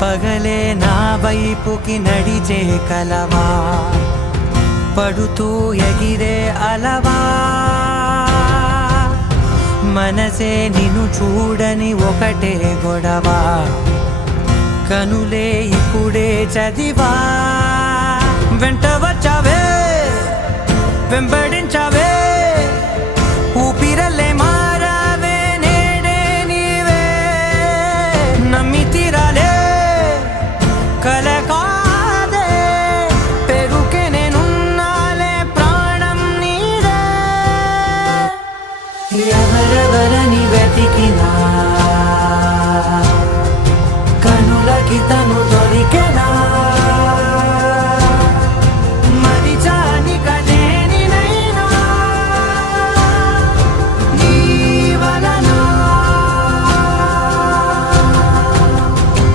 పగలే నా వైపుకి నడిచే కలవా, పడుతూ ఎగిరే అలవా, మనసే నిన్ను చూడని ఒకటే గొడవ, కనులే ఇప్పుడే చదివా. వెంట వచ్చావే వెంబడించావే, ఊపిరల్లే మారావే నేడే నీవే, నమ్మి తీరాలే కల కాదే, పెరుకే నేనున్నాలే ప్రాణం నీదే. ఎవరెవరని వెతికినా కనులకి తను